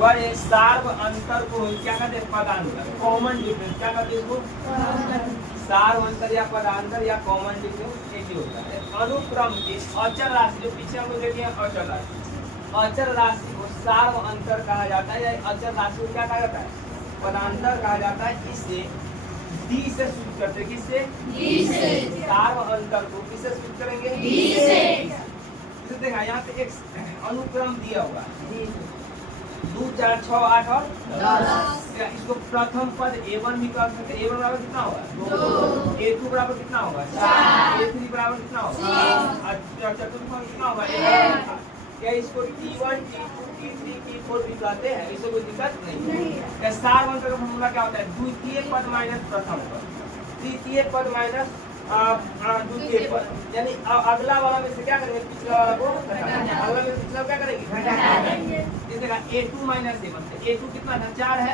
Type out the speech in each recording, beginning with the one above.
वह सार्व अंतर को क्या कहते हैं? पदांतर, कॉमन डिफरेंस। क्या कहते हैं इसको? सार्व अंतर या पदांतर या कॉमन डिफरेंस एक ही होता है। अनुक्रम के अचर राशि, जो पीछे हम लोग देखे हैं अचर राशि, अचर राशि को सार्व अंतर कहा जाता है या अचर राशि को क्या कहा जाता है? पदांतर कहा जाता है। इससे डी से शुरू करते हैं। किससे? डी से। सार्व अंतर को किससे शुरू करेंगे? डी से। इसे देखा यहाँ पे एक अनुक्रम दिया हुआ 2 4 6 8 और 10। इसको प्रथम पद A1 भी कर सकते हैं। A1 बराबर कितना होगा? 2। A2 बराबर कितना होगा? 4। A3 बराबर कितना होगा? 6। चतुर्थ पद कितना होगा? 1। क्या इसको T1 T2 T3 T4 भी कहते हैं? इससे कोई दिक्कत नहीं है। सार्व अंतर का फॉर्मूला क्या होता है? द्वितीय पद माइनस प्रथम पद, तृतीय पद माइनस द्वितीय पद। यानी अगला वाला में से क्या करेंगे? पिछला वाला को घटाएंगे। अगला में पिछला क्या करेंगे? घटा देंगे। जैसे का A2 माइनस A1 से A2 कितना था? 4 है।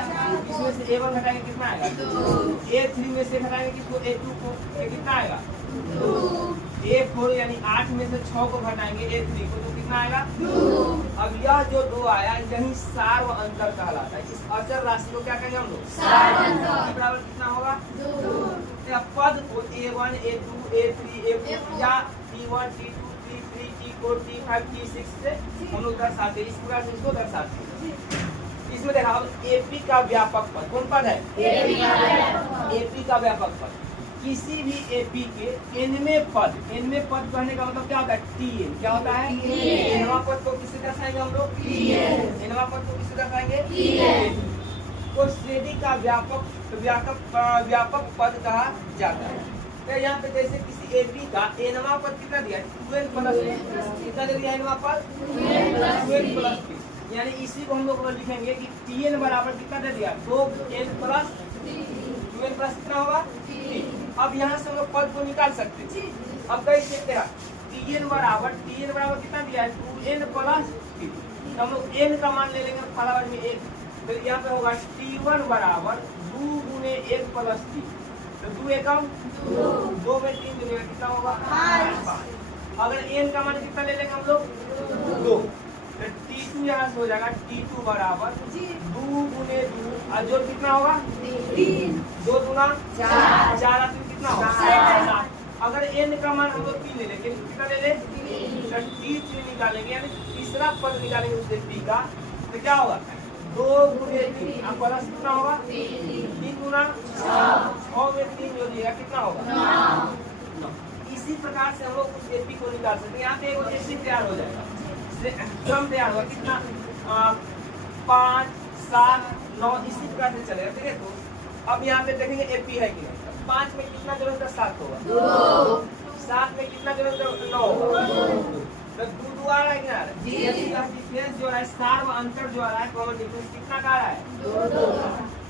इसमें से A1 घटाएंगे कितना आएगा? 2। A3 में से घटाएंगे किसको? A2 को, कितना आएगा? 2। A4 यानी 8 में से 6 को घटाएंगे A3 को, तो कितना आएगा? 2। अब यह जो 2 आया यही सार्व अंतर कहलाता है। इस अचर राशि को क्या कहेंगे हम लोग? सार्व अंतर। बराबर कितना होगा? 2। पद को A1 A2 A3 A4 या T1 T2 T3 T4 T5 T6 से हम लोग दर्शाते हैं। इस प्रकार से इसको दर्शाते हैं। इसमें देखा अब AP का व्यापक पद कौन पद है? AP का व्यापक पद। किसी भी AP के nवें पद कहने का मतलब क्या होता है? TN। क्या होता है? nवां पद को किससे दर्शाएंगे हम लोग? nवां पद को किससे दर्शाएंगे? को श्रेणी का व्यापक पद कहा जाता है। तो यहाँ पे जैसे किसी AP का nवां पद कितना दिया? 12 प्लस कितना दे दिया? nवां पद 12 प्लस। यानी इसी को हम लोग लिखेंगे कि TN बराबर कितना दे दिया? 2n प्लस 12 प्लस कितना होगा? 3। अब यहाँ से हम लोग पद को निकाल सकते हैं। अब कैसे देखा? TN बराबर कितना दिया है? 2n plus 3। हम लोग n का मान ले लेंगे फलावर में 1। तो यहाँ पे होगा T1 बराबर 2 गुने 1 प्लस 3। तो 2 एकम 2 में 3 जुड़ेगा कितना होगा? 5। अगर n का मान कितना ले लेंगे हम लोग? 2। तो T2 यहाँ से हो जाएगा T2 बराबर 2 गुने 2 और जो कितना होगा? 3। 2 गुना 4 4 कितना होगा? 7। अगर n का मान हम लोग 3 ले लेंगे कितना ले ले? 3। तो T3 निकालेंगे यानी तीसरा पद निकालेंगे उससे P का। तो क्या होगा? 2 गुने 3 अब प्लस कितना होगा? 3 गुना 6 में 3 जोड़िएगा कितना होगा? 9। इसी प्रकार से हम लोग उस AP को निकाल सकते हैं। यहाँ पे एक AP तैयार हो जाएगा, क्रम तैयार होगा कितना? 5 7 9 इसी प्रकार से चलेगा। ठीक है, तो अब यहाँ पे देखेंगे AP है कि नहीं। 5 में कितना जोड़ेंगे? 7 होगा। 7 में कितना जोड़ेंगे? 9 होगा। तो 2 आ रहा है कि ना? डिफरेंस जो है सार्व अंतर जो आ रहा है कॉमन डिफरेंस कितना का आ रहा है? 2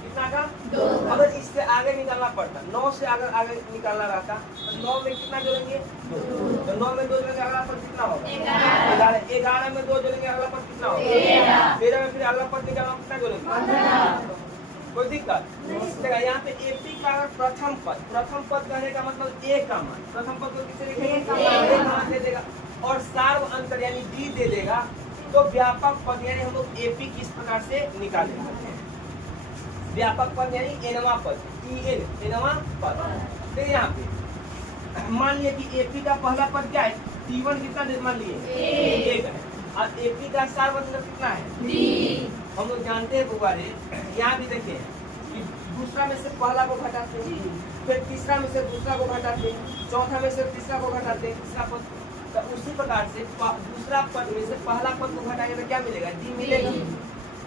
कितना का? 2। अगर इससे आगे निकालना पड़ता 9 से अगर आगे निकालना रहता तो 9 में कितना जोड़ेंगे? 2। तो 9 में 2 जोड़ेंगे अगला पद कितना होगा? 11। 11 में 2 जोड़ेंगे अगला पद कितना होगा? 13 में फिर अगला पद निकालना कितना जोड़ेंगे? 15। कोई दिक्कत नहीं। यहाँ पे AP का प्रथम पद कहने का मतलब A का मान, प्रथम पद को किसे लिखेंगे? A का मान दे देगा और सार्व अंतर यानी D दे देगा। तो व्यापक पद यानी हम लोग AP किस प्रकार से निकालेंगे? व्यापक पद यानी nवां पद TN nवां पद। तो यहाँ पे मान लिया कि AP का पहला पद क्या है? T1 कितना मान लिए? 1 है। और AP का सार्व अंतर कितना है? 3। हम लोग जानते हैं बुआरे। यहाँ भी देखिए कि दूसरा में से पहला को घटाते हैं, फिर तीसरा में से दूसरा को घटाते हैं, चौथा में से तीसरा को घटाते हैं, तीसरा पद। तो उसी प्रकार से दूसरा पद में से पहला पद को घटाएंगे तो क्या मिलेगा? D मिलेगा।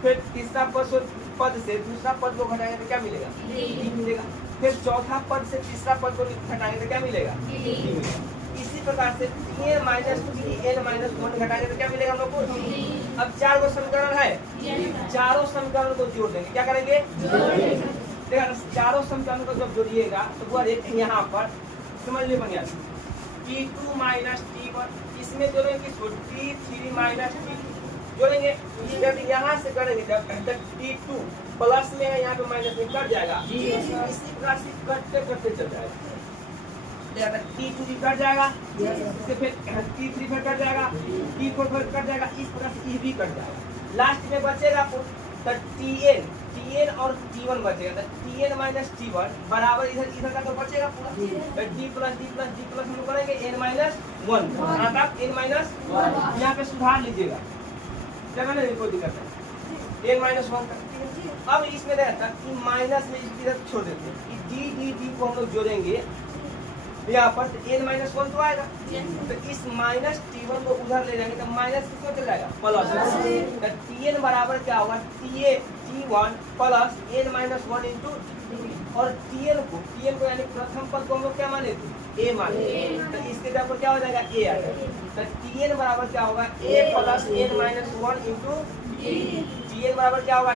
फिर तीसरा पद से दूसरा पद को घटाएंगे तो क्या मिलेगा? D मिलेगा। फिर चौथा पद से तीसरा पद को घटाएंगे तो क्या मिलेगा? D मिलेगा। इसी प्रकार से n माइनस 3n माइनस 1 घटाएंगे तो क्या मिलेगा हम लोग को? अब 4 गो समीकरण है, चारों समीकरण को जोड़ देंगे। क्या करेंगे? देखा, चारों समीकरण को जब जोड़िएगा तो वो यहाँ पर समझ लिए बढ़िया T2 माइनस T1 इसमें जोड़ेंगे किसको? T3 माइनस T2 जोड़ेंगे। यहाँ से करेंगे जब T2 प्लस में है यहाँ पे माइनस में कट जाएगा। इसी प्रकार से कटते कटते चल जाएगा। T2 भी कट जाएगा, इससे फिर T3 फिर कट जाएगा, T4 फिर कट जाएगा, इस प्रकार से E भी कट जाएगा। लास्ट में बचेगा तो टीएन और टी1 बचेगा, तो टीएन माइनस टी1 बराबर इधर का तो बचेगा पूरा, तो डी प्लस हम लोग करेंगे एन माइनस 1 तक एन माइनस 1 यहाँ पे सुधार लीजिएगा, चलो नहीं कोई दिक्कत नहीं, एन माइनस 1 तक। अब इसमें रहता कि माइनस में इधर छोड़ देते हैं, डी को हम लोग जोड़ेंगे यहाँ पर, तो एन माइनस 1 तो आएगा, तो इस माइनस टी1 को उधर ले जाएंगे तो माइनस किसमें चल जाएगा प्लस, तो टीएन बराबर क्या होगा टी1 प्लस एन माइनस 1 इंटू, और टीएन को यानी प्रथम पद को हम लोग क्या माने थे ए माने, तो इसके जगह पर क्या हो जाएगा ए आ जाएगा, तो टीएन बराबर क्या होगा A plus N minus 1 into, TN बराबर क्या होगा